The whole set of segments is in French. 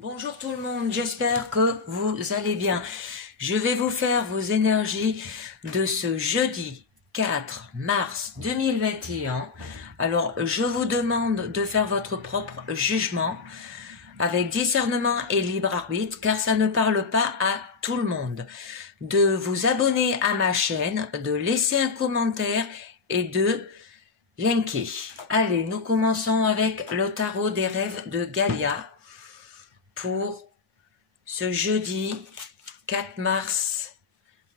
Bonjour tout le monde, j'espère que vous allez bien. Je vais vous faire vos énergies de ce jeudi 4 mars 2021. Alors, je vous demande de faire votre propre jugement avec discernement et libre arbitre, car ça ne parle pas à tout le monde. De vous abonner à ma chaîne, de laisser un commentaire et de liker. Allez, nous commençons avec le tarot des rêves de Galia pour ce jeudi 4 mars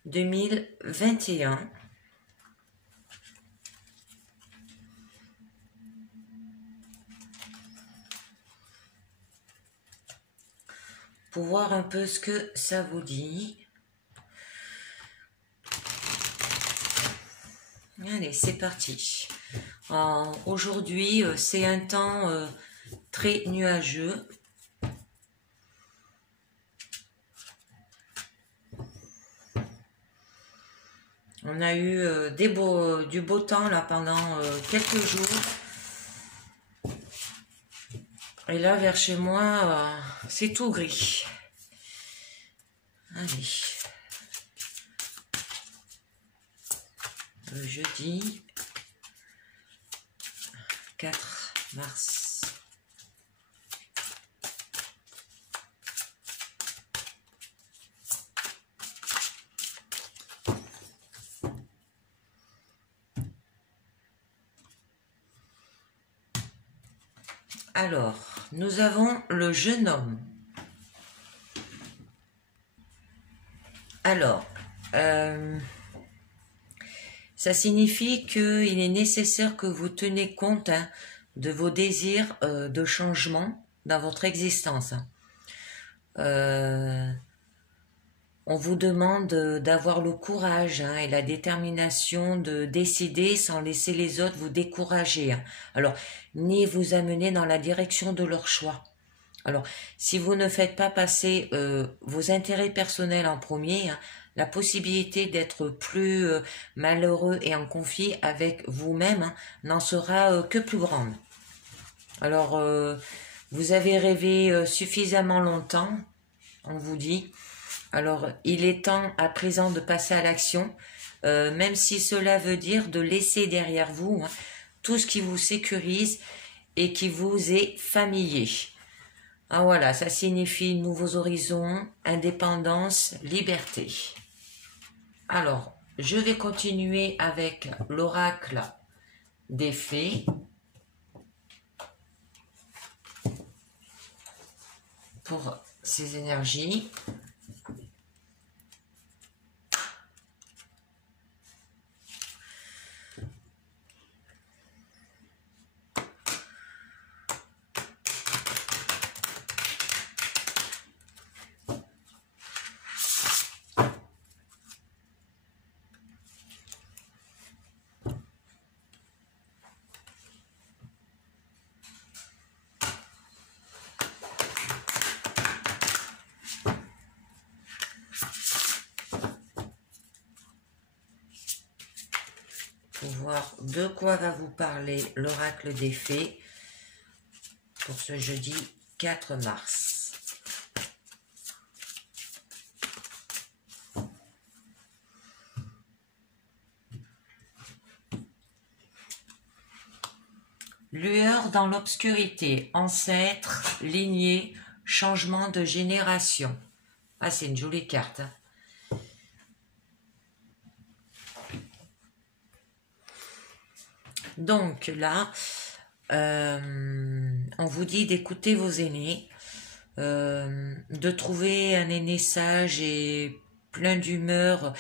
2021. Pour voir un peu ce que ça vous dit. Allez, c'est parti. Aujourd'hui, c'est un temps très nuageux. On a eu du beau temps là pendant quelques jours. Et là, vers chez moi, c'est tout gris. Allez. Le jeudi 4 mars. Alors, nous avons le jeune homme. Alors, ça signifie qu'il est nécessaire que vous tenez compte de vos désirs de changement dans votre existence. On vous demande d'avoir le courage et la détermination de décider sans laisser les autres vous décourager. Alors, ni vous amener dans la direction de leur choix. Alors, si vous ne faites pas passer vos intérêts personnels en premier, la possibilité d'être plus malheureux et en conflit avec vous-même n'en sera que plus grande. Alors, vous avez rêvé suffisamment longtemps, on vous dit. Alors, il est temps à présent de passer à l'action, même si cela veut dire de laisser derrière vous tout ce qui vous sécurise et qui vous est familier. Ah voilà, ça signifie nouveaux horizons, indépendance, liberté. Alors, je vais continuer avec l'oracle des fées. Pour ces énergies. Pour voir de quoi va vous parler l'oracle des fées pour ce jeudi 4 mars. Lueur dans l'obscurité, ancêtre, lignée, changement de génération. Ah, c'est une jolie carte. Donc là, on vous dit d'écouter vos aînés, de trouver un aîné sage et plein d'humeur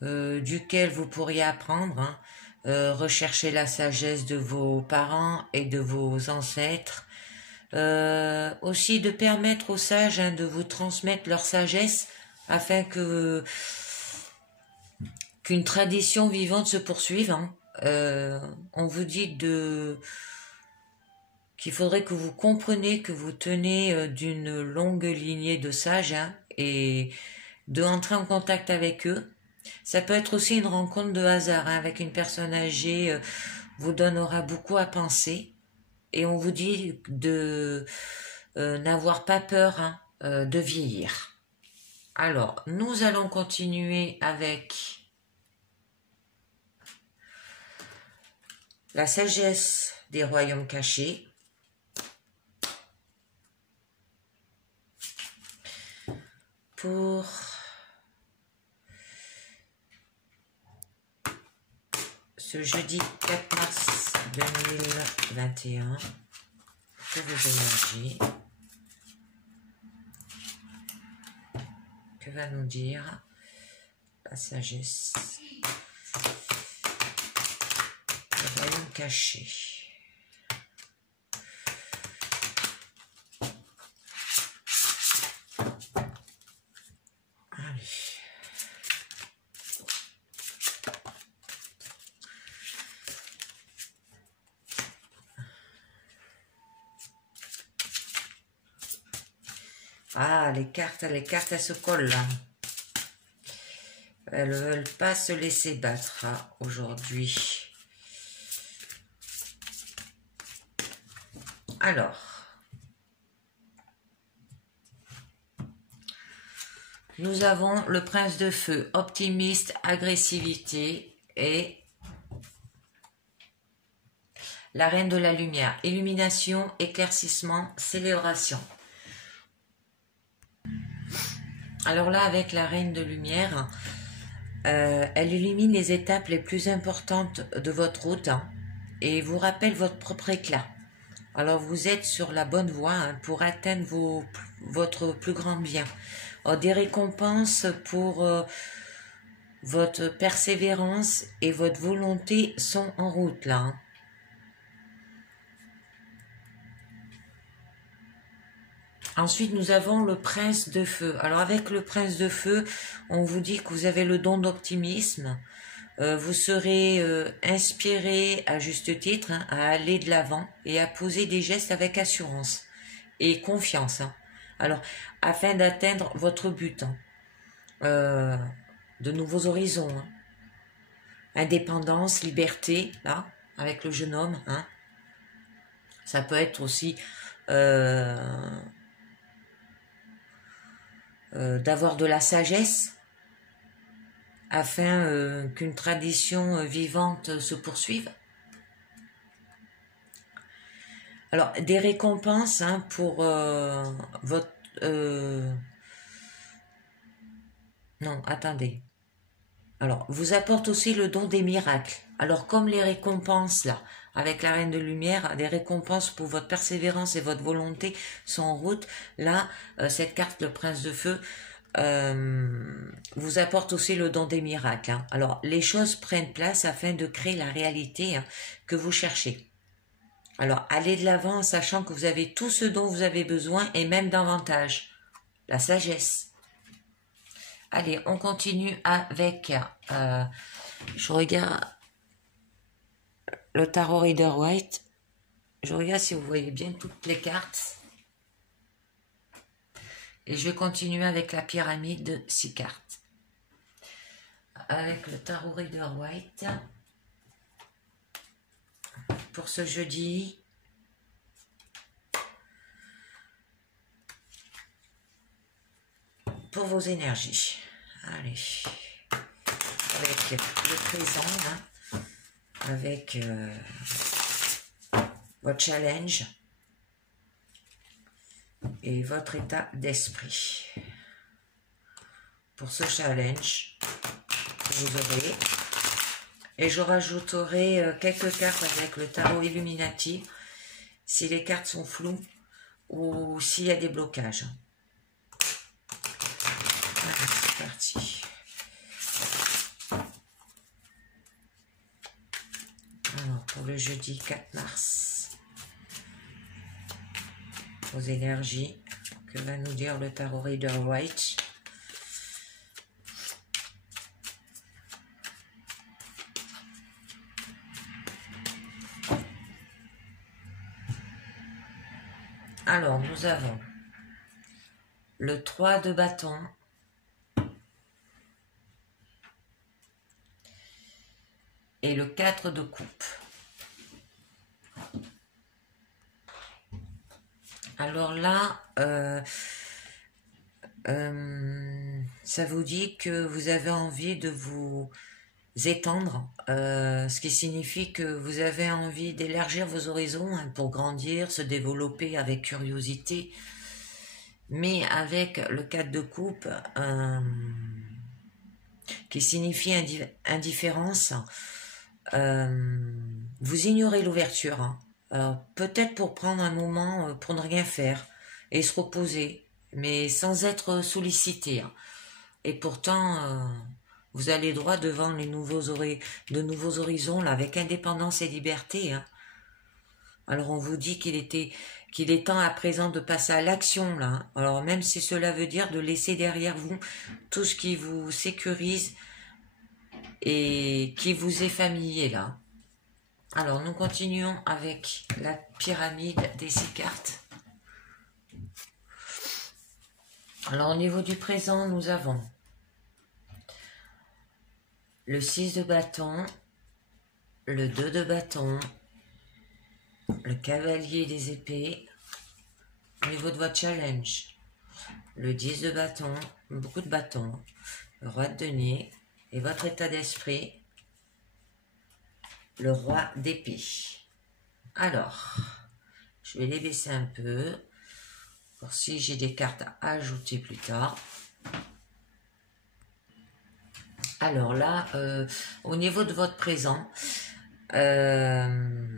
duquel vous pourriez apprendre, rechercher la sagesse de vos parents et de vos ancêtres, aussi de permettre aux sages de vous transmettre leur sagesse afin qu'une tradition vivante se poursuive. On vous dit qu'il faudrait que vous compreniez que vous tenez d'une longue lignée de sages et de entrer en contact avec eux. Ça peut être aussi une rencontre de hasard avec une personne âgée, vous donnera beaucoup à penser. Et on vous dit n'avoir pas peur hein, de vieillir. Alors, nous allons continuer avec la sagesse des royaumes cachés. Pour ce jeudi 4 mars 2021, que vos énergies, que va nous dire la sagesse des royaumes cachés. Ah, les cartes, elles se collent là. Elles ne veulent pas se laisser battre hein, aujourd'hui. Alors, nous avons le prince de feu, optimiste, agressivité et la reine de la lumière, illumination, éclaircissement, célébration. Alors là, avec la reine de lumière, elle illumine les étapes les plus importantes de votre route hein, et vous rappelle votre propre éclat. Alors vous êtes sur la bonne voie hein, pour atteindre votre plus grand bien. Alors, des récompenses pour votre persévérance et votre volonté sont en route là. Hein. Ensuite, nous avons le prince de feu. Alors, avec le prince de feu, on vous dit que vous avez le don d'optimisme. Vous serez inspiré à juste titre hein, à aller de l'avant et à poser des gestes avec assurance et confiance. Hein. Alors, afin d'atteindre votre but. Hein. De nouveaux horizons. Hein. Indépendance, liberté, là, avec le jeune homme. Hein. Ça peut être aussi... d'avoir de la sagesse afin qu'une tradition vivante se poursuive. Alors, des récompenses hein, pour votre... Non, attendez. Alors, vous apporte aussi le don des miracles. Alors, comme les récompenses, là, avec la Reine de Lumière, des récompenses pour votre persévérance et votre volonté sont en route. Là, cette carte, le Prince de Feu, vous apporte aussi le don des miracles. Hein. Alors, les choses prennent place afin de créer la réalité hein, que vous cherchez. Alors, allez de l'avant en sachant que vous avez tout ce dont vous avez besoin et même davantage. La sagesse. Allez, on continue avec... je regarde le Tarot Rider White. Je regarde si vous voyez bien toutes les cartes. Et je vais continuer avec la pyramide de 6 cartes. Avec le Tarot Rider White. Pour ce jeudi. Pour vos énergies. Allez. Avec le présent. Hein, avec votre challenge. Et votre état d'esprit. Pour ce challenge, vous aurez. Et je rajouterai quelques cartes avec le tarot Illuminati, si les cartes sont floues ou s'il y a des blocages. Allez, c'est parti. Alors, pour le jeudi 4 mars, vos énergies, que va nous dire le Tarot Rider White? Alors, nous avons le 3 de bâton, et le 4 de coupe. Alors là, ça vous dit que vous avez envie de vous étendre, ce qui signifie que vous avez envie d'élargir vos horizons hein, pour grandir, se développer avec curiosité, mais avec le 4 de coupe qui signifie indifférence, vous ignorez l'ouverture. Hein. Peut-être pour prendre un moment pour ne rien faire et se reposer, mais sans être sollicité. Hein. Et pourtant, vous allez droit devant de nouveaux horizons là, avec indépendance et liberté. Hein. Alors on vous dit qu'il est temps à présent de passer à l'action là. Hein. Alors même si cela veut dire de laisser derrière vous tout ce qui vous sécurise et qui vous est familier là. Alors nous continuons avec la pyramide des 6 cartes. Alors au niveau du présent, nous avons le 6 de bâton, le 2 de bâton, le cavalier des épées. Au niveau de votre challenge, le 10 de bâton, beaucoup de bâtons, le roi de denier et votre état d'esprit, le roi d'épée. Alors, je vais les baisser un peu pour si j'ai des cartes à ajouter plus tard. Alors là, au niveau de votre présent, le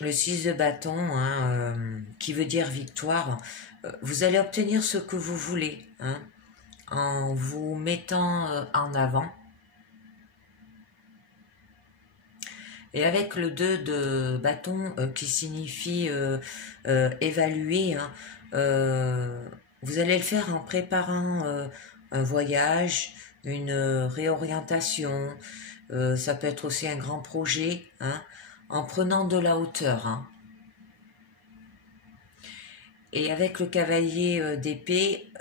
6 de bâton, hein, qui veut dire victoire, vous allez obtenir ce que vous voulez hein, en vous mettant en avant. Et avec le 2 de bâton qui signifie évaluer, hein, vous allez le faire en préparant un voyage, une réorientation, ça peut être aussi un grand projet, hein, en prenant de la hauteur. Hein. Et avec le cavalier d'épée,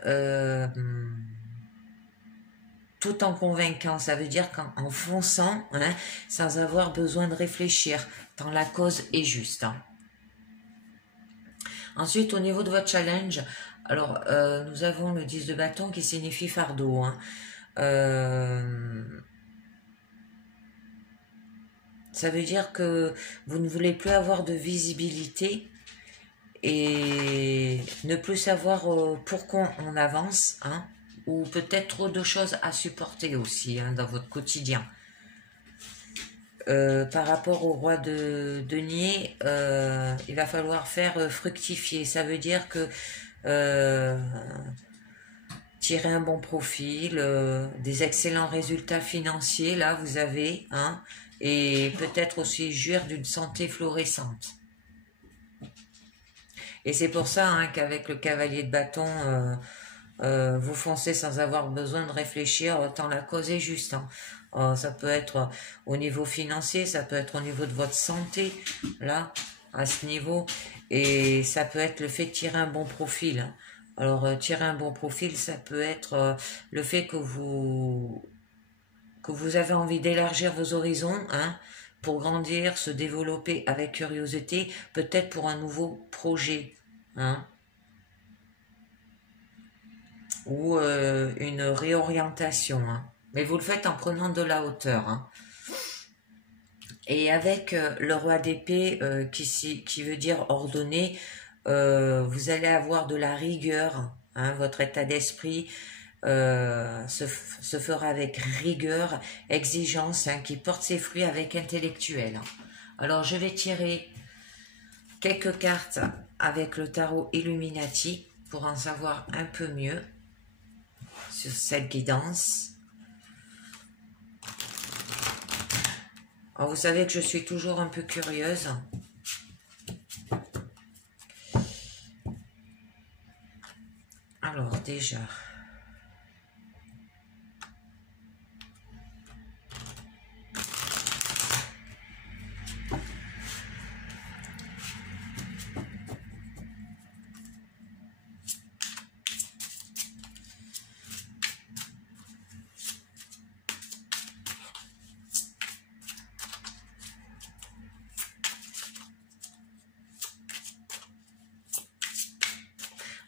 tout en convainquant, ça veut dire qu'en fonçant, hein, sans avoir besoin de réfléchir, tant la cause est juste. Hein. Ensuite, au niveau de votre challenge, alors nous avons le 10 de bâton qui signifie fardeau. Hein. Ça veut dire que vous ne voulez plus avoir de visibilité et ne plus savoir pourquoi on avance, hein, ou peut-être trop de choses à supporter aussi hein, dans votre quotidien. Par rapport au roi de denier, il va falloir faire fructifier. Ça veut dire que tirer un bon profil, des excellents résultats financiers, là vous avez, hein, et peut-être aussi jouir d'une santé florissante. Et c'est pour ça hein, qu'avec le cavalier de bâton, vous foncez sans avoir besoin de réfléchir, tant la cause est juste. Hein. Ça peut être au niveau financier, ça peut être au niveau de votre santé, là, à ce niveau, et ça peut être le fait de tirer un bon profil. Hein. Alors, tirer un bon profil, ça peut être le fait que vous avez envie d'élargir vos horizons, hein, pour grandir, se développer avec curiosité, peut-être pour un nouveau projet, hein, ou une réorientation. Hein. Mais vous le faites en prenant de la hauteur. Hein. Et avec le roi d'épée qui veut dire ordonné, vous allez avoir de la rigueur. Hein, votre état d'esprit se fera avec rigueur, exigence, hein, qui porte ses fruits avec intellectuel. Alors je vais tirer quelques cartes avec le tarot Illuminati pour en savoir un peu mieux sur cette guidance. Alors vous savez que je suis toujours un peu curieuse. Alors déjà...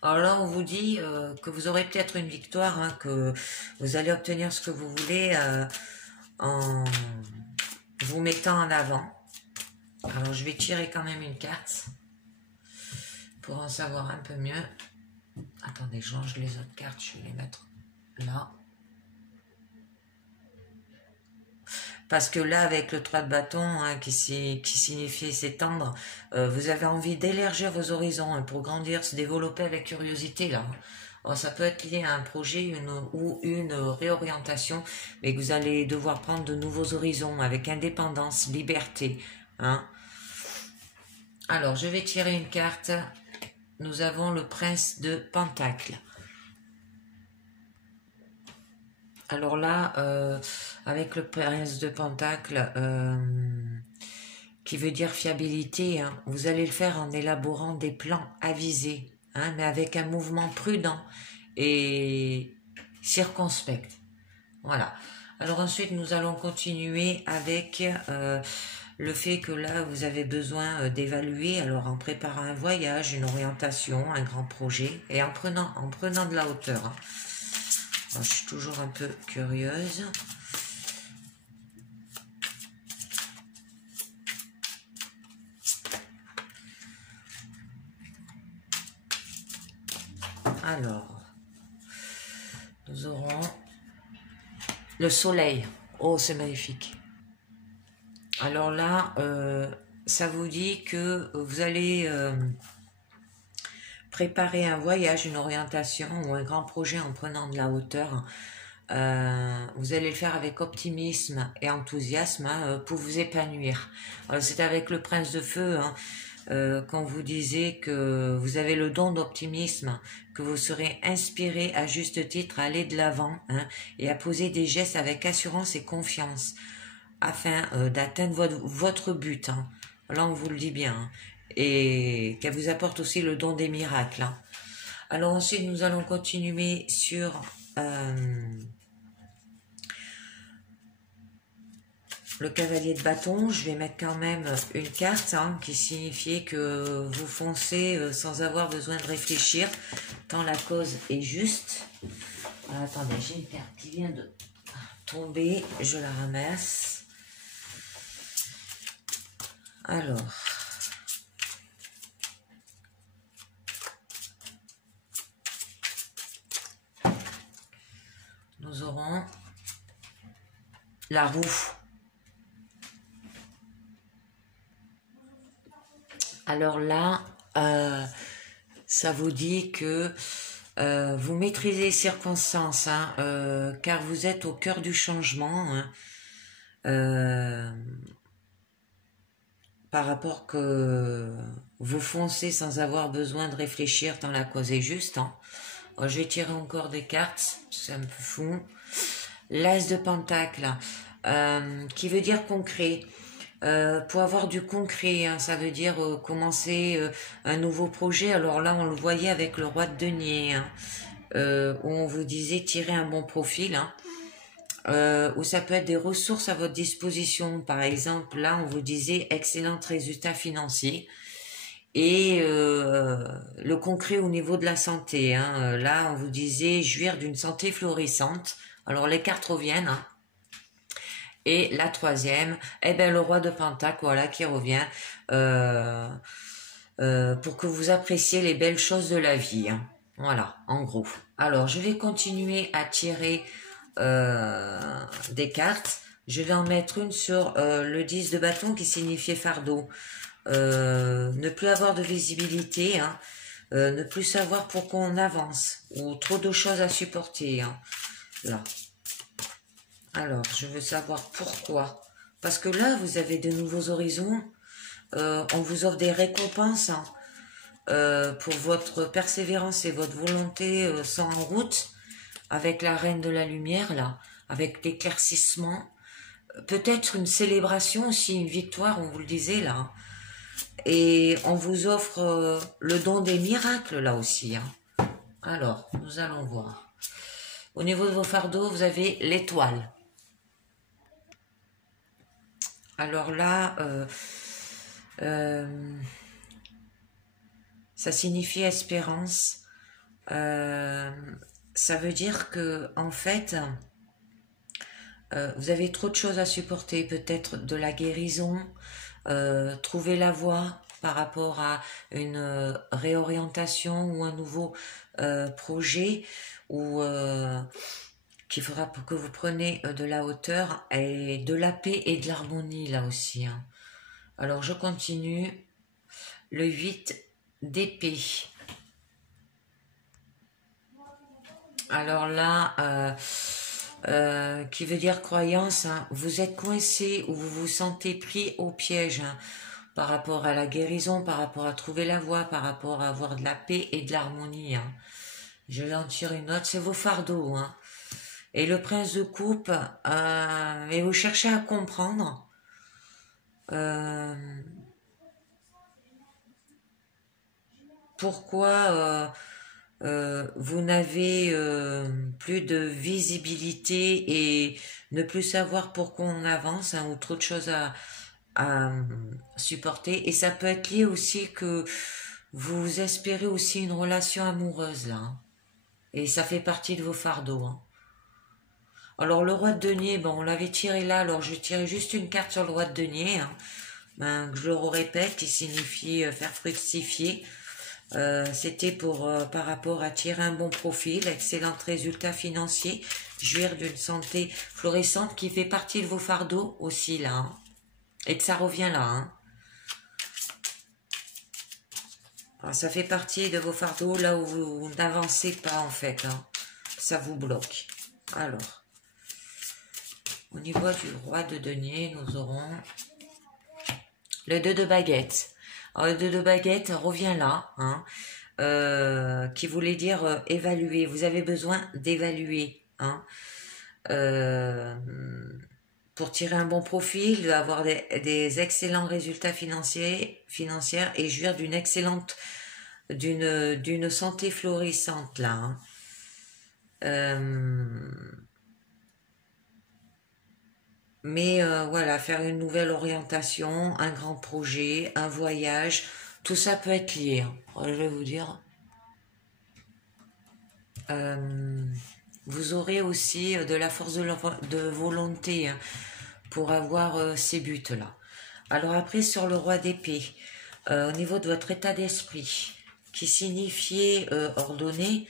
Alors là, on vous dit que vous aurez peut-être une victoire, hein, que vous allez obtenir ce que vous voulez en vous mettant en avant. Alors, je vais tirer quand même une carte pour en savoir un peu mieux. Attendez, je range les autres cartes, je vais les mettre là. Parce que là, avec le 3 de bâton, hein, qui signifie s'étendre, vous avez envie d'élargir vos horizons, hein, pour grandir, se développer avec curiosité, là. Alors, ça peut être lié à un projet ou une réorientation, mais que vous allez devoir prendre de nouveaux horizons avec indépendance, liberté. Hein. Alors, je vais tirer une carte. Nous avons le prince de Pentacle. Alors là, avec le prince de Pentacle, qui veut dire fiabilité, hein, vous allez le faire en élaborant des plans avisés, hein, mais avec un mouvement prudent et circonspect. Voilà. Alors ensuite, nous allons continuer avec le fait que là, vous avez besoin d'évaluer, alors en préparant un voyage, une orientation, un grand projet, et en prenant de la hauteur. Hein. Alors, je suis toujours un peu curieuse. Alors, nous aurons le soleil. Oh, c'est magnifique. Alors là, ça vous dit que vous allez préparer un voyage, une orientation ou un grand projet en prenant de la hauteur. Vous allez le faire avec optimisme et enthousiasme, hein, pour vous épanouir. C'est avec le prince de feu, hein, quand vous disiez que vous avez le don d'optimisme, que vous serez inspiré à juste titre à aller de l'avant, hein, et à poser des gestes avec assurance et confiance afin d'atteindre votre but. Hein. Là, on vous le dit bien. Hein. Et qu'elle vous apporte aussi le don des miracles. Hein. Alors ensuite, nous allons continuer sur le cavalier de bâton. Je vais mettre quand même une carte, hein, qui signifiait que vous foncez sans avoir besoin de réfléchir, tant la cause est juste. Attendez, j'ai une carte qui vient de tomber, je la ramasse. Alors, nous aurons la roue. Alors là, ça vous dit que vous maîtrisez les circonstances, hein, car vous êtes au cœur du changement, hein, par rapport que vous foncez sans avoir besoin de réfléchir tant la cause est juste. Hein. Alors, je vais tirer encore des cartes, c'est un peu fou. L'as de pentacle, qui veut dire concret. Pour avoir du concret, hein, ça veut dire commencer un nouveau projet. Alors là, on le voyait avec le roi de denier, hein, où on vous disait tirer un bon profil, hein, où ça peut être des ressources à votre disposition. Par exemple, là, on vous disait excellent résultat financier. Et le concret au niveau de la santé. Hein, là, on vous disait jouir d'une santé florissante. Alors, les cartes reviennent. Hein. Et la troisième, eh ben, le roi de Pentacle, voilà, qui revient pour que vous appréciez les belles choses de la vie. Hein. Voilà, en gros. Alors, je vais continuer à tirer des cartes. Je vais en mettre une sur le 10 de bâton qui signifiait fardeau. Ne plus avoir de visibilité, hein, ne plus savoir pourquoi on avance, ou trop de choses à supporter. Hein. Là. Alors, je veux savoir pourquoi. Parce que là, vous avez de nouveaux horizons. On vous offre des récompenses, hein, pour votre persévérance et votre volonté sont en route avec la reine de la lumière, là, avec l'éclaircissement. Peut-être une célébration aussi, une victoire, on vous le disait, là. Hein. Et on vous offre le don des miracles, là aussi. Hein. Alors, nous allons voir. Au niveau de vos fardeaux, vous avez l'étoile. Alors là, ça signifie espérance. Euh, Ça veut dire que, en fait, vous avez trop de choses à supporter, peut-être de la guérison, trouver la voie par rapport à une réorientation ou un nouveau projet ou qu'il faudra pour que vous preniez de la hauteur et de la paix et de l'harmonie là aussi, hein. Alors je continue. Le 8 d'épée. Alors là, qui veut dire croyance, hein, vous êtes coincé ou vous vous sentez pris au piège, hein, par rapport à la guérison, par rapport à trouver la voie, par rapport à avoir de la paix et de l'harmonie, hein. Je vais en tirer une autre, c'est vos fardeaux, hein. Et le prince de coupe, et vous cherchez à comprendre euh, pourquoi vous n'avez plus de visibilité et ne plus savoir pourquoi on avance, hein, ou trop de choses à supporter. Et ça peut être lié aussi que vous espérez aussi une relation amoureuse là, hein. Et ça fait partie de vos fardeaux, hein. Alors le roi de denier, bon, on l'avait tiré là, alors je tirais juste une carte sur le roi de denier, hein, ben, que je le répète, qui signifie faire fructifier. C'était pour par rapport à tirer un bon profil, excellent résultat financier, jouir d'une santé florissante qui fait partie de vos fardeaux aussi là, hein. Et que ça revient là, hein. Alors, ça fait partie de vos fardeaux là où vous n'avancez pas en fait, hein. Ça vous bloque. Alors, au niveau du roi de denier, nous aurons le 2 de baguette. Alors, le 2 de baguette revient là, hein, qui voulait dire évaluer. Vous avez besoin d'évaluer, hein, euh, pour tirer un bon profil, avoir des excellents résultats financiers et jouir d'une excellente, d'une santé florissante là, hein. Euh, Mais voilà, faire une nouvelle orientation, un grand projet, un voyage, tout ça peut être lié, hein. Je vais vous dire. Euh, Vous aurez aussi de la force de volonté, hein, pour avoir ces buts-là. Alors après, sur le roi d'épée, au niveau de votre état d'esprit, qui signifiait ordonné,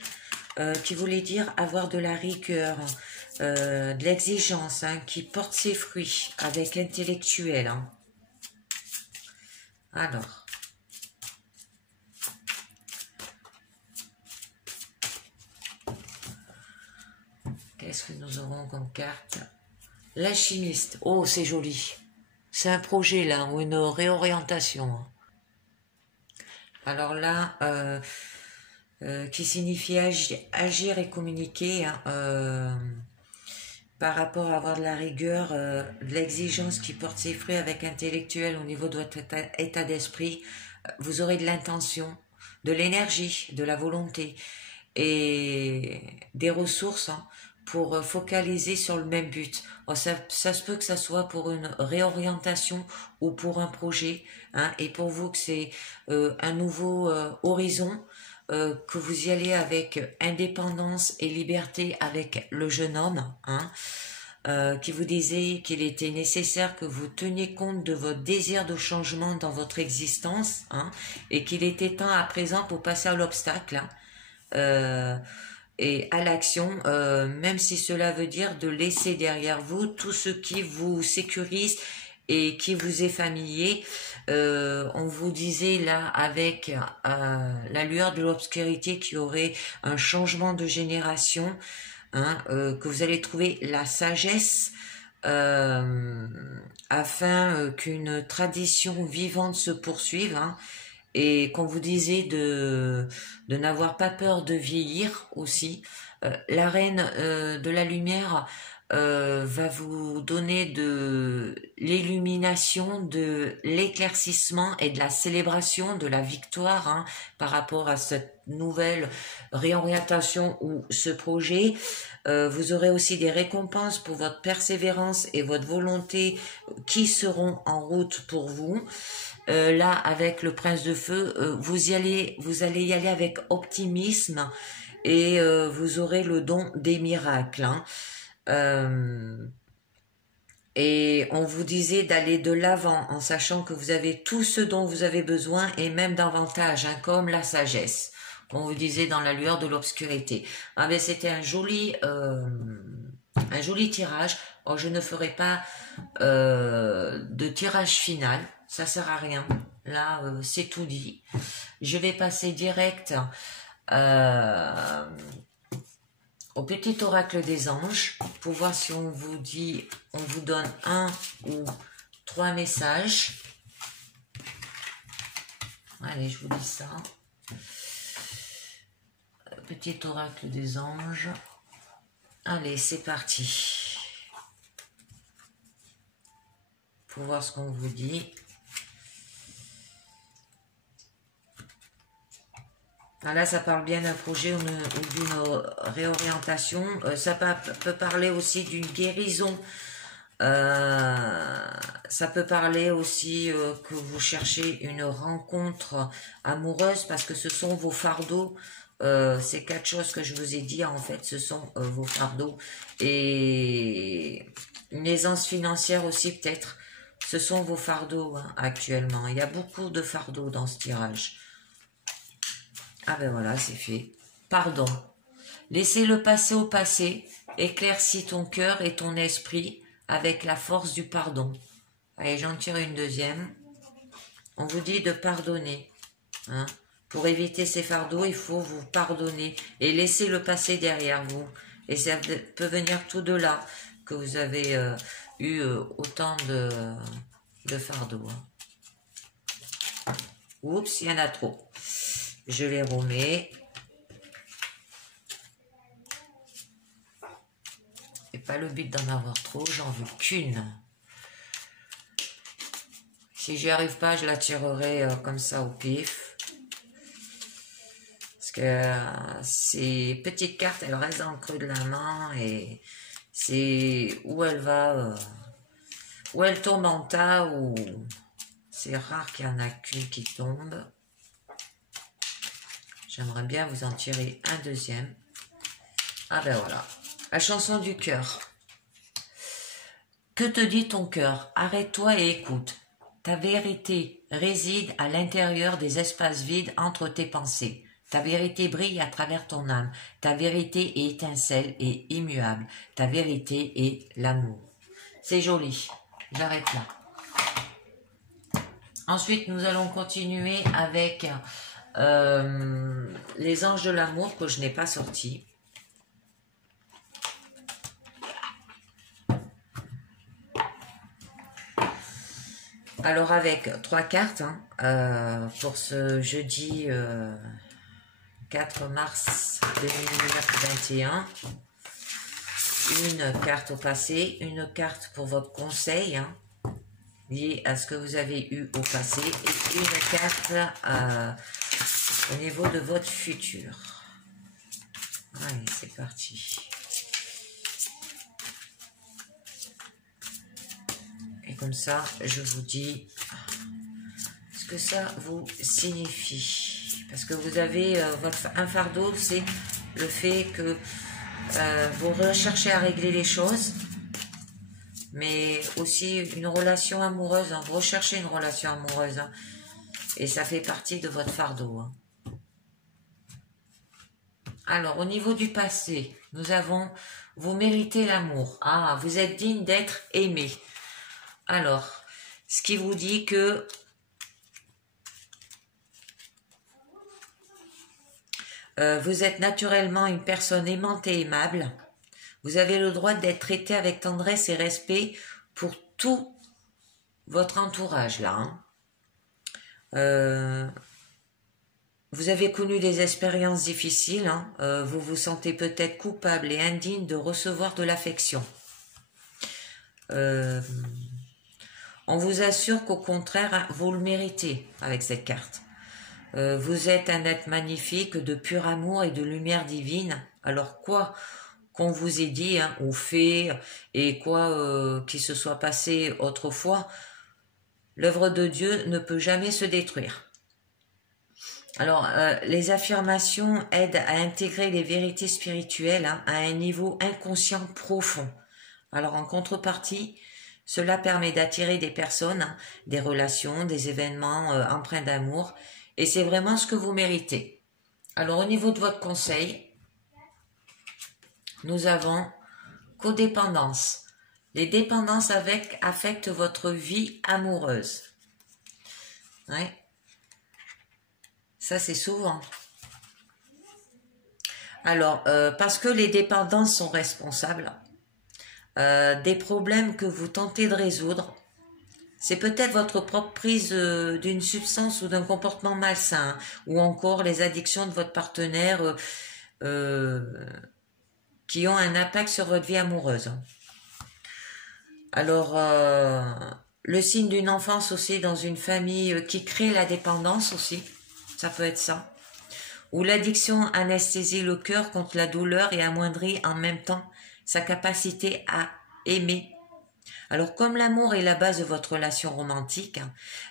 qui voulait dire avoir de la rigueur, de l'exigence, hein, qui porte ses fruits avec intellectuel, hein. Alors, qu'est-ce que nous aurons comme carte? L'alchimiste. Oh, c'est joli. C'est un projet là, ou une réorientation, hein. Alors là, qui signifie agir et communiquer, hein, par rapport à avoir de la rigueur, de l'exigence qui porte ses fruits avec intellectuel au niveau de votre état d'esprit. Vous aurez de l'intention, de l'énergie, de la volonté et des ressources, hein, pour focaliser sur le même but. Alors, ça se peut que ça soit pour une réorientation ou pour un projet, hein, et pour vous que c'est un nouveau horizon, que vous y allez avec indépendance et liberté avec le jeune homme, hein, qui vous disait qu'il était nécessaire que vous teniez compte de votre désir de changement dans votre existence, hein, et qu'il était temps à présent pour passer à l'obstacle, hein, euh, et à l'action, même si cela veut dire de laisser derrière vous tout ce qui vous sécurise et qui vous est familier. On vous disait là avec la lueur de l'obscurité qu'il y aurait un changement de génération, hein, que vous allez trouver la sagesse, euh, afin qu'une tradition vivante se poursuive, hein, et qu'on vous disait de n'avoir pas peur de vieillir aussi. La reine de la lumière va vous donner de l'illumination, de l'éclaircissement et de la célébration de la victoire, hein, par rapport à cette nouvelle réorientation ou ce projet. Vous aurez aussi des récompenses pour votre persévérance et votre volonté qui seront en route pour vous. Là, avec le prince de feu, vous allez y aller avec optimisme et vous aurez le don des miracles, hein. Et on vous disait d'aller de l'avant en sachant que vous avez tout ce dont vous avez besoin et même davantage, hein, comme la sagesse. On vous disait dans la lueur de l'obscurité. Ah ben c'était un joli tirage. Oh, je ne ferai pas de tirage final, ça sert à rien. Là, c'est tout dit. Je vais passer direct au petit oracle des anges pour voir si on vous dit, on vous donne 1 ou 3 messages. Allez, je vous dis ça. Petit oracle des anges. Allez, c'est parti. Pour voir ce qu'on vous dit. Là, ça parle bien d'un projet ou d'une réorientation. Ça peut parler aussi d'une guérison. Ça peut parler aussi que vous cherchez une rencontre amoureuse parce que ce sont vos fardeaux. Ces 4 choses que je vous ai dit, en fait, ce sont vos fardeaux. Et une aisance financière aussi, peut-être. Ce sont vos fardeaux, hein, actuellement. Il y a beaucoup de fardeaux dans ce tirage. Ah ben voilà, c'est fait. Pardon. Laissez le passé au passé. Éclaircis ton cœur et ton esprit avec la force du pardon. Allez, j'en tire une deuxième. On vous dit de pardonner, hein. Pour éviter ces fardeaux, il faut vous pardonner et laisser le passé derrière vous. Et ça peut venir tout de là que vous avez eu autant de fardeaux, hein. Oups, il y en a trop. Je les remets. Et pas le but d'en avoir trop, j'en veux qu'une. Si j'y arrive pas, je la tirerai comme ça au pif. Parce que ces petites cartes, elles restent dans le creux de la main et c'est où elle va, où elle tombe en tas, ou c'est rare qu'il y en a qu'une qui tombe. J'aimerais bien vous en tirer un deuxième. Ah ben voilà. La chanson du cœur. Que te dit ton cœur? Arrête-toi et écoute. Ta vérité réside à l'intérieur des espaces vides entre tes pensées. Ta vérité brille à travers ton âme. Ta vérité est étincelle et immuable. Ta vérité est l'amour. C'est joli. J'arrête là. Ensuite, nous allons continuer avec les anges de l'amour que je n'ai pas sortis. Alors avec 3 cartes, hein, pour ce jeudi 4 mars 2021. Une carte au passé, une carte pour votre conseil, hein, lié à ce que vous avez eu au passé, et une carte au niveau de votre futur. Allez, c'est parti. Et comme ça, je vous dis ce que ça vous signifie. Parce que vous avez un fardeau, c'est le fait que vous recherchez à régler les choses, mais aussi une relation amoureuse, hein. Vous recherchez une relation amoureuse, hein, et ça fait partie de votre fardeau, hein. Alors, au niveau du passé, nous avons « Vous méritez l'amour ». Ah, vous êtes digne d'être aimé. Alors, ce qui vous dit que vous êtes naturellement une personne aimante et aimable. Vous avez le droit d'être traité avec tendresse et respect pour tout votre entourage, là, hein. Vous avez connu des expériences difficiles, hein. Vous vous sentez peut-être coupable et indigne de recevoir de l'affection. Euh, on vous assure qu'au contraire, vous le méritez avec cette carte. Vous êtes un être magnifique de pur amour et de lumière divine. Alors quoi qu'on vous ait dit hein, ou fait et quoi qui se soit passé autrefois, l'œuvre de Dieu ne peut jamais se détruire. Alors, les affirmations aident à intégrer les vérités spirituelles hein, à un niveau inconscient profond. Alors, en contrepartie, cela permet d'attirer des personnes, hein, des relations, des événements empreints d'amour, et c'est vraiment ce que vous méritez. Alors, au niveau de votre conseil, nous avons codépendance. Les dépendances affectent votre vie amoureuse. Ouais. Ça, c'est souvent. Alors, parce que les dépendances sont responsables des problèmes que vous tentez de résoudre, c'est peut-être votre propre prise d'une substance ou d'un comportement malsain, hein, ou encore les addictions de votre partenaire qui ont un impact sur votre vie amoureuse. Alors, le signe d'une enfance aussi dans une famille qui crée la dépendance aussi, ça peut être ça. Ou l'addiction anesthésie le cœur contre la douleur et amoindrit en même temps sa capacité à aimer. Alors comme l'amour est la base de votre relation romantique,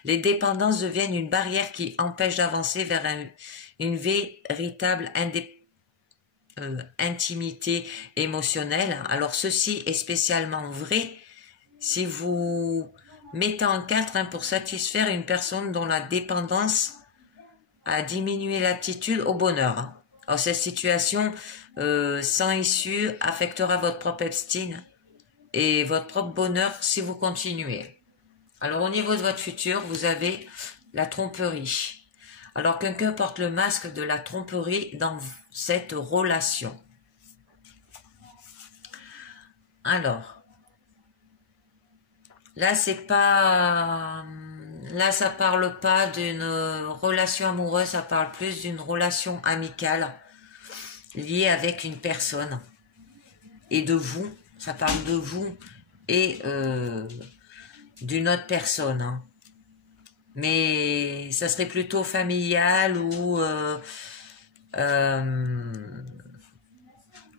les dépendances deviennent une barrière qui empêche d'avancer vers une véritable intimité émotionnelle. Alors ceci est spécialement vrai si vous mettez en quatre pour satisfaire une personne dont la dépendance a diminué l'aptitude au bonheur. Alors cette situation sans issue affectera votre propre estime et votre propre bonheur si vous continuez. Alors au niveau de votre futur, vous avez la tromperie. Alors quelqu'un porte le masque de la tromperie dans cette relation. Alors, là c'est pas... Là ça parle pas d'une relation amoureuse, ça parle plus d'une relation amicale liée avec une personne. Et de vous, ça parle de vous et d'une autre personne. Hein. Mais ça serait plutôt familial ou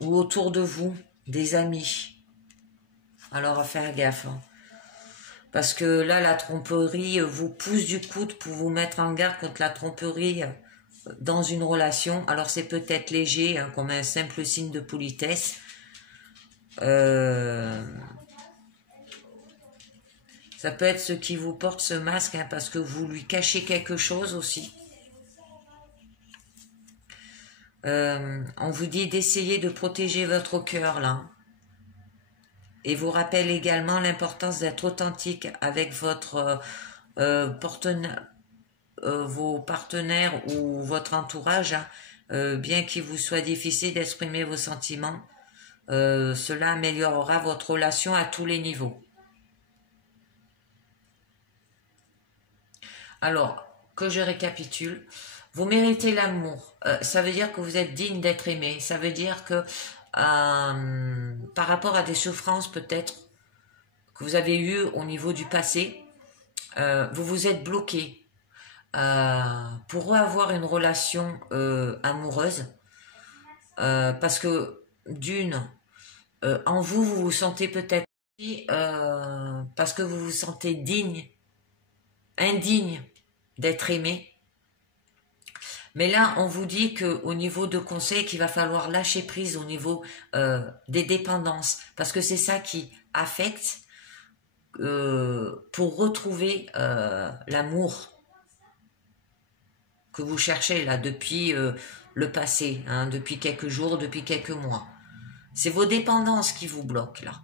autour de vous, des amis. Alors à faire gaffe. Hein. Parce que là, la tromperie vous pousse du coude pour vous mettre en garde contre la tromperie dans une relation. Alors c'est peut-être léger, hein, comme un simple signe de politesse. Ça peut être ce qui vous porte ce masque, hein, parce que vous lui cachez quelque chose aussi. On vous dit d'essayer de protéger votre cœur, là. Et vous rappelle également l'importance d'être authentique avec votre partenaire, vos partenaires ou votre entourage, hein, bien qu'il vous soit difficile d'exprimer vos sentiments. Cela améliorera votre relation à tous les niveaux. Alors, que je récapitule, vous méritez l'amour. Ça veut dire que vous êtes digne d'être aimé. Ça veut dire que par rapport à des souffrances peut-être que vous avez eues au niveau du passé, vous vous êtes bloqué. Pour avoir une relation amoureuse, parce que d'une, en vous, vous vous sentez peut-être parce que vous vous sentez indigne d'être aimé. Mais là, on vous dit qu'au niveau de conseil, qu'il va falloir lâcher prise au niveau des dépendances, parce que c'est ça qui affecte pour retrouver l'amour que vous cherchez là depuis le passé, hein, depuis quelques jours, depuis quelques mois. C'est vos dépendances qui vous bloquent là.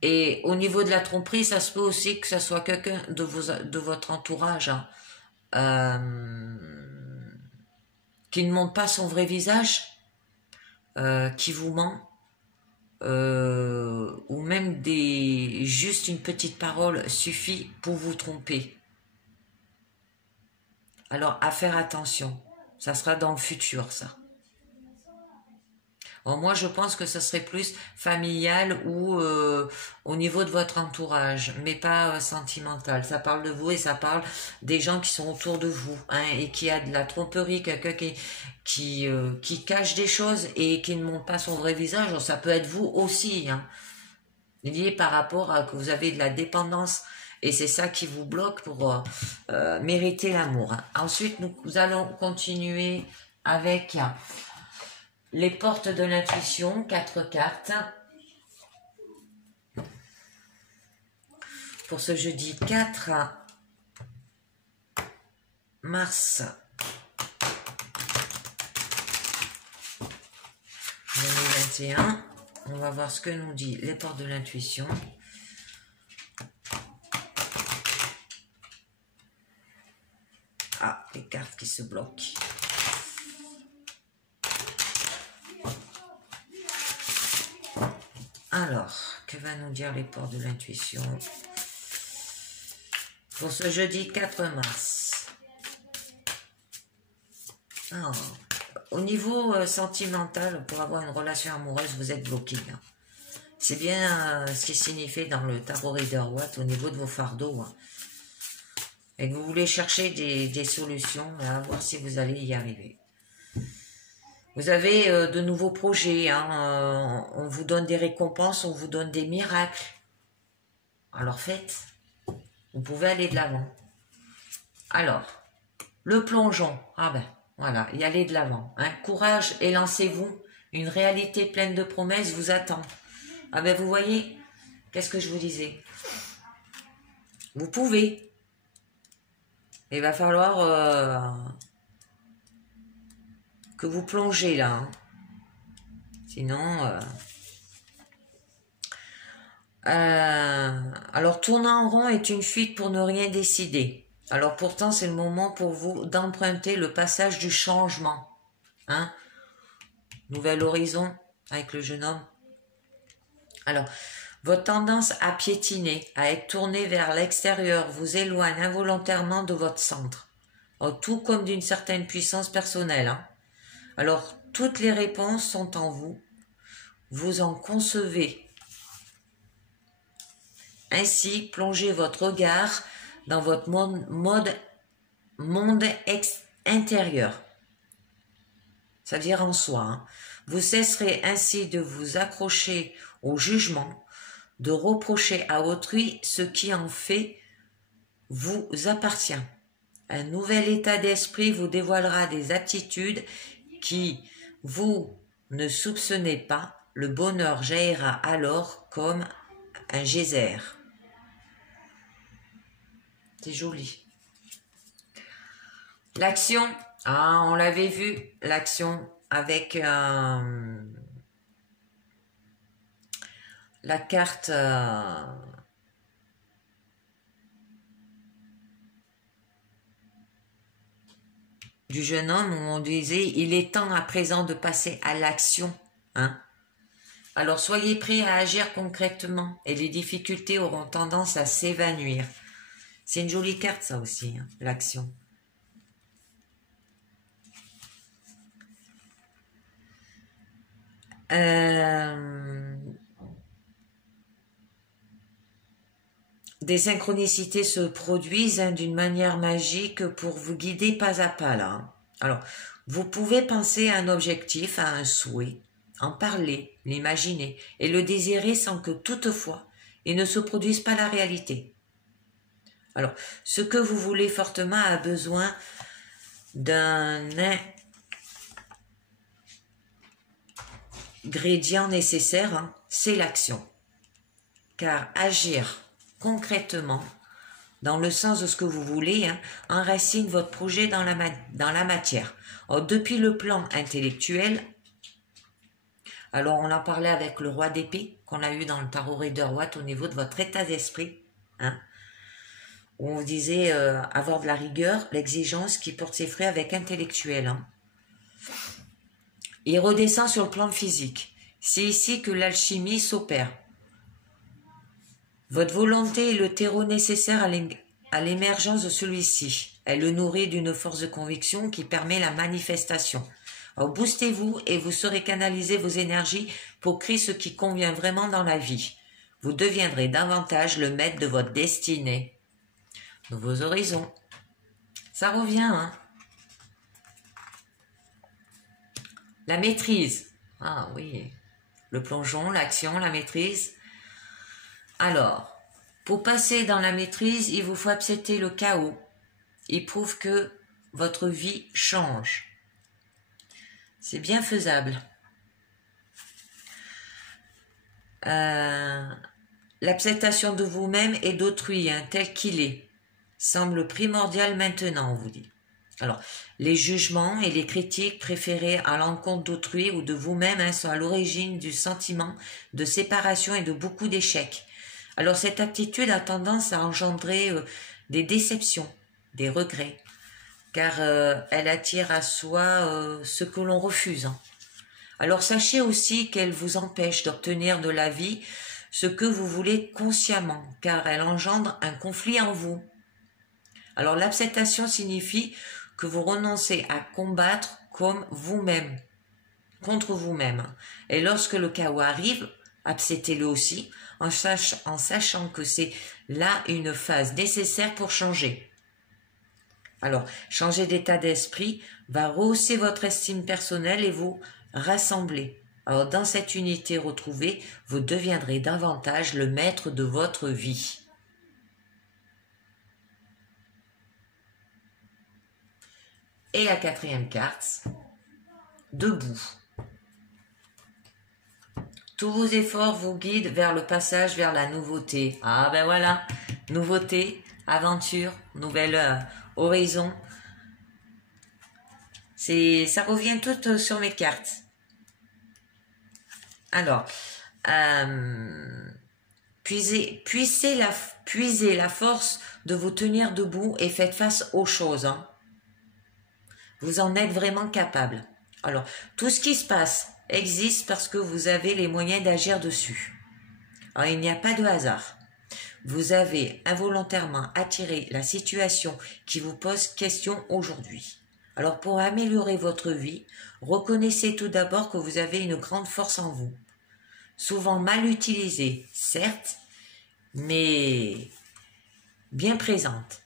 Et au niveau de la tromperie, ça se peut aussi que ça soit quelqu'un de votre entourage hein, qui ne montre pas son vrai visage, qui vous ment, ou même juste une petite parole suffit pour vous tromper. Alors à faire attention, ça sera dans le futur ça. Alors moi, je pense que ce serait plus familial ou au niveau de votre entourage, mais pas sentimental. Ça parle de vous et ça parle des gens qui sont autour de vous, hein, et qui a de la tromperie, quelqu'un qui cache des choses et qui ne montre pas son vrai visage. Alors, ça peut être vous aussi, hein, lié par rapport à que vous avez de la dépendance. Et c'est ça qui vous bloque pour mériter l'amour. Ensuite, nous allons continuer avec les portes de l'intuition, 4 cartes. Pour ce jeudi 4 mars 2021. On va voir ce que nous dit les portes de l'intuition. Ah, les cartes qui se bloquent. Alors, que va nous dire les portes de l'intuition pour ce jeudi 4 mars? Ah, au niveau sentimental, pour avoir une relation amoureuse, vous êtes bloqué. Hein. C'est bien ce qui signifie dans le tarot Rider-Waite au niveau de vos fardeaux. Hein. Et que vous voulez chercher des solutions, à voir si vous allez y arriver. Vous avez de nouveaux projets, hein, on vous donne des récompenses, on vous donne des miracles. Alors faites, vous pouvez aller de l'avant. Alors, le plongeon, ah ben voilà, y aller de l'avant. Hein. Courage et lancez-vous, une réalité pleine de promesses vous attend. Ah ben vous voyez, qu'est-ce que je vous disais? Vous pouvez. Il va falloir que vous plongez là. Hein. Sinon... alors, tourner en rond est une fuite pour ne rien décider. Alors, pourtant, c'est le moment pour vous d'emprunter le passage du changement. Hein? Nouvel horizon avec le jeune homme. Alors, votre tendance à piétiner, à être tourné vers l'extérieur, vous éloigne involontairement de votre centre. Alors, tout comme d'une certaine puissance personnelle. Hein? Alors, toutes les réponses sont en vous. Vous en concevez. Ainsi, plongez votre regard dans votre monde intérieur. Ça veut dire en soi. Hein. Vous cesserez ainsi de vous accrocher au jugement, de reprocher à autrui ce qui en fait vous appartient. Un nouvel état d'esprit vous dévoilera des aptitudes qui vous ne soupçonnez pas. Le bonheur jaillira alors comme un geyser. C'est joli. L'action, ah, on l'avait vu, l'action avec la carte du jeune homme où on disait il est temps à présent de passer à l'action. Hein? Alors soyez prêts à agir concrètement et les difficultés auront tendance à s'évanouir. C'est une jolie carte ça aussi, hein, l'action. Des synchronicités se produisent hein, d'une manière magique pour vous guider pas à pas là. Hein. Alors, vous pouvez penser à un objectif, à un souhait, en parler, l'imaginer et le désirer sans que toutefois il ne se produise pas la réalité. Alors, ce que vous voulez fortement a besoin d'un ingrédient nécessaire, hein, c'est l'action. Car agir concrètement, dans le sens de ce que vous voulez, hein, enracine votre projet dans la matière. Alors, depuis le plan intellectuel, alors on en parlait avec le roi d'épée, qu'on a eu dans le tarot Rider-Waite au niveau de votre état d'esprit, hein, où on disait avoir de la rigueur, l'exigence qui porte ses fruits avec intellectuel. Hein. Il redescend sur le plan physique. C'est ici que l'alchimie s'opère. Votre volonté est le terreau nécessaire à l'émergence de celui-ci. Elle le nourrit d'une force de conviction qui permet la manifestation. Alors boostez-vous et vous saurez canaliser vos énergies pour créer ce qui convient vraiment dans la vie. Vous deviendrez davantage le maître de votre destinée. Nouveaux horizons. Ça revient, hein. La maîtrise. Ah oui. Le plongeon, l'action, la maîtrise. Alors, pour passer dans la maîtrise, il vous faut accepter le chaos. Il prouve que votre vie change. C'est bien faisable. L'acceptation de vous-même et d'autrui, hein, tel qu'il est, semble primordial maintenant, on vous dit. Alors, les jugements et les critiques préférées à l'encontre d'autrui ou de vous-même, hein, sont à l'origine du sentiment de séparation et de beaucoup d'échecs. Alors, cette attitude a tendance à engendrer des déceptions, des regrets, car elle attire à soi ce que l'on refuse, hein. Alors sachez aussi qu'elle vous empêche d'obtenir de la vie ce que vous voulez consciemment, car elle engendre un conflit en vous. Alors l'acceptation signifie que vous renoncez à combattre comme vous-même, contre vous-même. Et lorsque le chaos arrive, acceptez-le aussi, en sachant que c'est là une phase nécessaire pour changer. Alors, changer d'état d'esprit va rehausser votre estime personnelle et vous rassembler. Alors, dans cette unité retrouvée, vous deviendrez davantage le maître de votre vie. Et la quatrième carte, debout. Tous vos efforts vous guident vers le passage vers la nouveauté. Ah ben voilà, nouveauté, aventure, nouvel horizon. Ça revient tout sur mes cartes. Alors, puisez la force de vous tenir debout et faites face aux choses, hein. Vous en êtes vraiment capable. Alors, tout ce qui se passe existe parce que vous avez les moyens d'agir dessus. Alors, il n'y a pas de hasard. Vous avez involontairement attiré la situation qui vous pose question aujourd'hui. Alors, pour améliorer votre vie, reconnaissez tout d'abord que vous avez une grande force en vous. Souvent mal utilisée, certes, mais bien présente.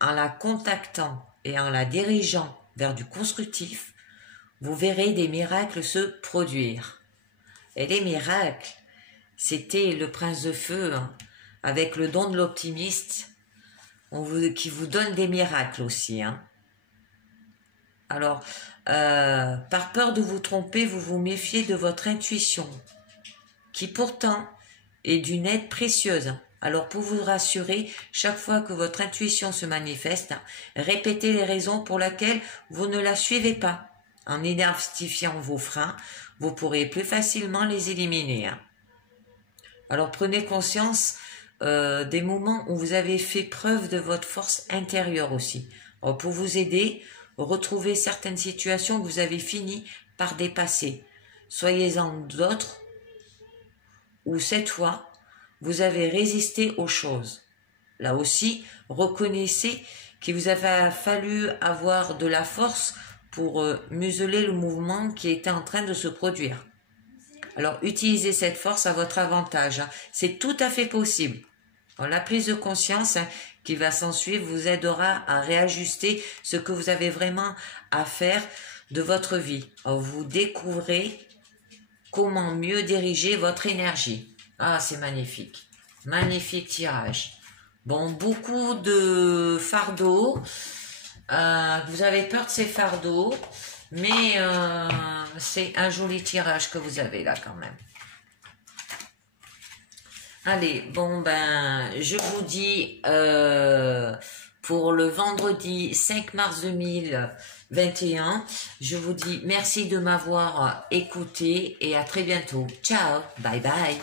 En la contactant et en la dirigeant vers du constructif, vous verrez des miracles se produire. Et les miracles, c'était le prince de feu, hein, avec le don de l'optimiste, qui vous donne des miracles aussi, hein. Alors, par peur de vous tromper, vous vous méfiez de votre intuition, qui pourtant est d'une aide précieuse. Alors, pour vous rassurer, chaque fois que votre intuition se manifeste, répétez les raisons pour lesquelles vous ne la suivez pas. En identifiant vos freins, vous pourrez plus facilement les éliminer, hein. Alors, prenez conscience des moments où vous avez fait preuve de votre force intérieure aussi. Alors, pour vous aider, retrouvez certaines situations que vous avez fini par dépasser. Soyez-en d'autres où cette fois, vous avez résisté aux choses. Là aussi, reconnaissez qu'il vous avait fallu avoir de la force pour museler le mouvement qui était en train de se produire. Alors, utilisez cette force à votre avantage, hein. C'est tout à fait possible. Alors, la prise de conscience, hein, qui va s'ensuivre vous aidera à réajuster ce que vous avez vraiment à faire de votre vie. Alors, vous découvrez comment mieux diriger votre énergie. Ah, c'est magnifique. Magnifique tirage. Bon, beaucoup de fardeaux. Vous avez peur de ces fardeaux, mais c'est un joli tirage que vous avez là quand même. Allez, bon ben, je vous dis pour le vendredi 5 mars 2021, je vous dis merci de m'avoir écouté et à très bientôt. Ciao, bye bye.